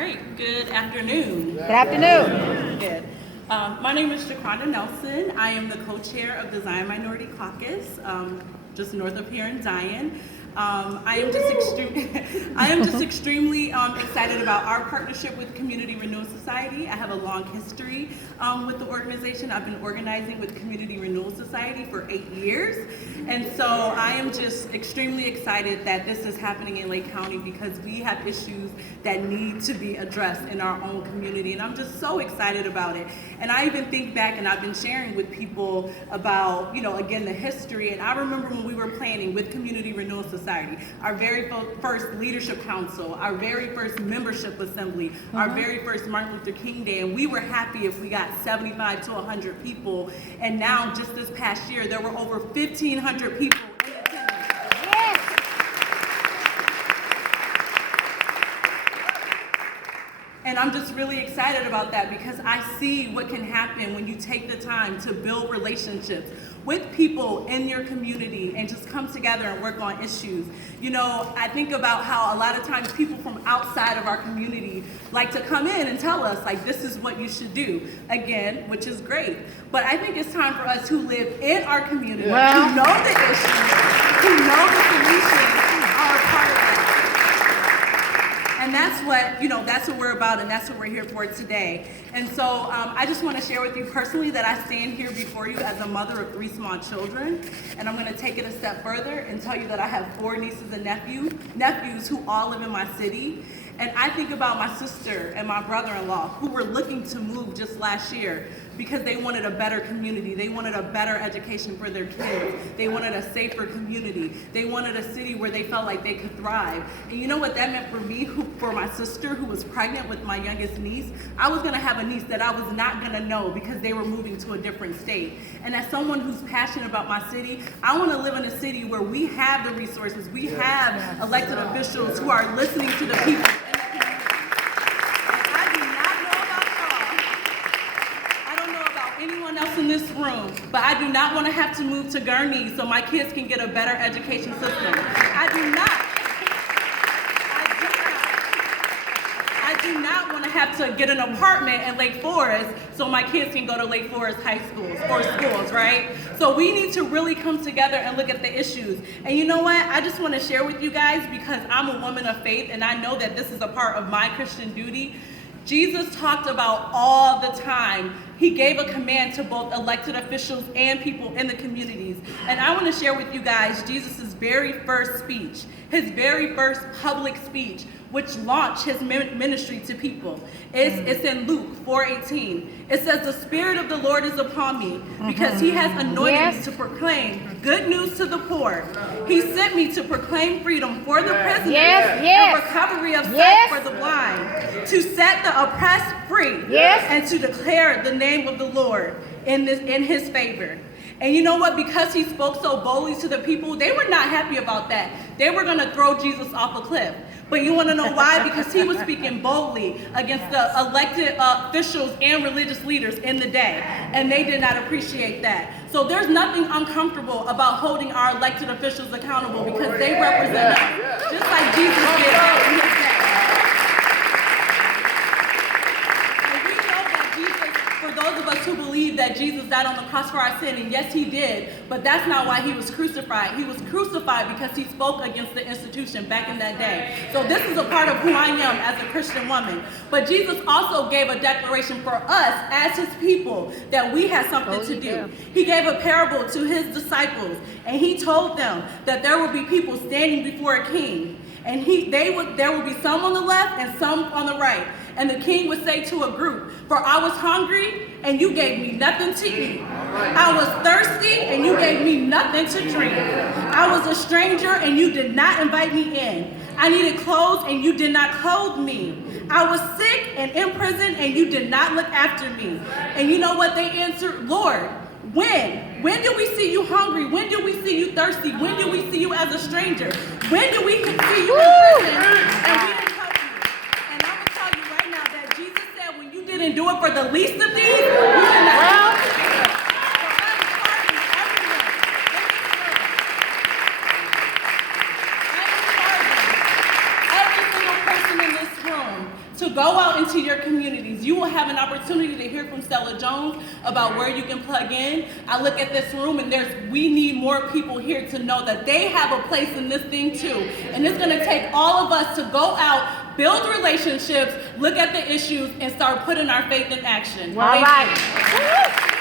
right, good afternoon. Good afternoon. Good. My name is Jiquanda Nelson. I am the co-chair of the Zion Minority Caucus, just north of here in Zion. I am just extremely excited about our partnership with Community Renewal Society. I have a long history with the organization. I've been organizing with Community Renewal Society for 8 years. And so I am just extremely excited that this is happening in Lake County because we have issues that need to be addressed in our own community. And I'm just so excited about it. And I even think back, and I've been sharing with people about, again, the history. And I remember when we were planning with Community Renewal Society, our very first leadership council, our very first membership assembly, our very first Martin Luther King Day, and we were happy if we got 75 to 100 people. And now, just this past year, there were over 1,500 people in attendance. Yes. And I'm just really excited about that because I see what can happen when you take the time to build relationships with people in your community and just come together and work on issues. I think about how a lot of times people from outside of our community like to come in and tell us, like, this is what you should do, again, which is great. But I think it's time for us who live in our community, who know the issues, who know the solutions, are a part of it. And that's what we're about, and that's what we're here for today. And so I just want to share with you personally that I stand here before you as a mother of 3 small children, and I'm going to take it a step further and tell you that I have 4 nieces and nephews who all live in my city. And I think about my sister and my brother-in-law who were looking to move just last year because they wanted a better community. They wanted a better education for their kids. They wanted a safer community. They wanted a city where they felt like they could thrive. And you know what that meant for me, for my sister who was pregnant with my youngest niece? I was gonna have a niece that I was not gonna know because they were moving to a different state. And as someone who's passionate about my city, I wanna live in a city where we have the resources, we have elected officials who are listening to the people. Anyone else in this room, but I do not want to have to move to Gurnee so my kids can get a better education system. I do not want to have to get an apartment in Lake Forest so my kids can go to Lake Forest high schools or schools, right? So we need to really come together and look at the issues. And you know what? I just want to share with you guys because I'm a woman of faith and I know that this is a part of my Christian duty. Jesus talked about all the time. He gave a command to both elected officials and people in the communities. And I want to share with you guys Jesus' very first speech, his very first public speech, which launched his ministry to people. It's in Luke 4:18. It says, "The Spirit of the Lord is upon me because he has anointed me to proclaim good news to the poor. He sent me to proclaim freedom for the prisoners and recovery of sight for the blind, to set the oppressed free and to declare the name of the Lord in his favor." And you know what? Because he spoke so boldly to the people, they were not happy about that. They were going to throw Jesus off a cliff. But you want to know why? Because he was speaking boldly against the elected officials and religious leaders in the day. And they did not appreciate that. So there's nothing uncomfortable about holding our elected officials accountable because they represent us, just like Jesus did in his day. For those of us who believe that Jesus died on the cross for our sin, and yes, he did, but that's not why he was crucified. He was crucified because he spoke against the institution back in that day. So this is a part of who I am as a Christian woman. But Jesus also gave a declaration for us as his people that we had something to do. He gave a parable to his disciples, and he told them that there would be people standing before a king. And there would be some on the left and some on the right. And the king would say to a group, "For I was hungry and you gave me nothing to eat. I was thirsty and you gave me nothing to drink. I was a stranger and you did not invite me in. I needed clothes and you did not clothe me. I was sick and in prison and you did not look after me." And you know what they answered? "Lord, when? When did we see you hungry? When did we see you thirsty? When did we see you as a stranger? When did we see you in prison and we didn't help you?" And I'm going to tell you right now that Jesus said when you didn't do it for the least of these, you did not do it. Every single person in this room to go out into your communities. You will have an opportunity to hear from Stella Jones about where you can plug in. I look at this room and we need more people here to know that they have a place in this thing too. And it's gonna take all of us to go out, build relationships, look at the issues, and start putting our faith in action. All right.